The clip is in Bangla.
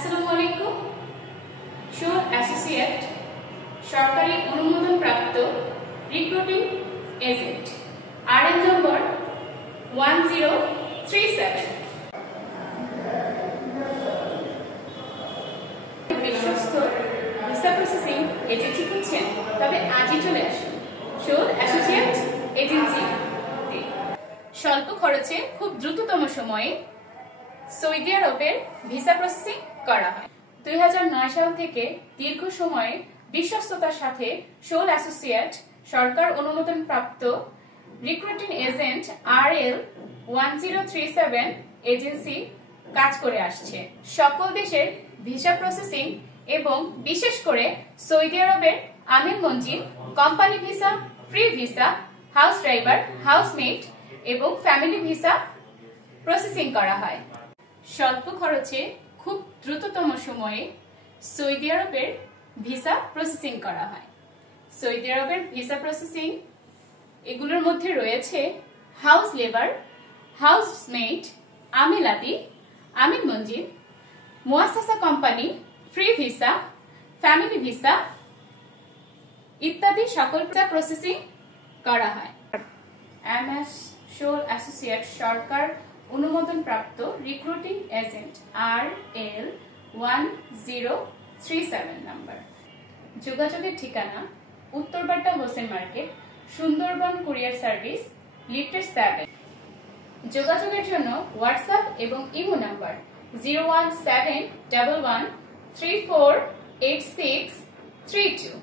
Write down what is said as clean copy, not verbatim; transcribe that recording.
আসসালামু আলাইকুম। শোল অ্যাসোসিয়েট সরকারি অনুমোদন প্রাপ্ত রিক্রুটিং এজেন্ট আরএন নম্বর 1037। বিশ্বস্ত ভিসা প্রসেসিং এজেন্সি খুঁজছেন? তবে আজই চলে আসুন শোল অ্যাসোসিয়েট এজেন্সি। স্বল্প খরচে খুব দ্রুততম সময়ে সৌদি আরবের ভিসা প্রসেসিং করা হয়। 2009 সাল থেকে দীর্ঘ সময়ে বিশ্বস্ততার সাথে শোল অ্যাসোসিয়েট সরকার অনুমোদন প্রাপ্ত রিক্রুটিং এজেন্ট RL 1037 এজেন্সি কাজ করে আসছে। সকল দেশের ভিসা প্রসেসিং এবং বিশেষ করে সৌদি আরবের আমির মঞ্জিল, company visa, free visa, house driver, housemate এবং ফ্যামিলি ভিসা প্রসেসিং করা হয়। স্বল্প খরচে খুব দ্রুততম সময়ে সৌদি আরবের ভিসা প্রসেসিং করা হয়। সৌদি আরবের ভিসা প্রসেসিং এগুলোর মধ্যে রয়েছে হাউস লেবার, হাউসমেট, আমিলাতি, আমির মঞ্জিল, মুয়াসাসা company, free visa, family visa ইত্যাদি সকল ভিসা প্রসেসিং করা হয়। MS শোল অ্যাসোসিয়েট সরকার অনুমোদন প্রাপ্ত রিক্রুটিং এজেন্ট RL 1037 নাম্বার। যোগাযোগের ঠিকানা Uttar Badda Hossain market, Sundarban courier service, লিফটের 7। যোগাযোগের জন্য হোয়াটসঅ্যাপ এবং ইমো নাম্বার 01711348632।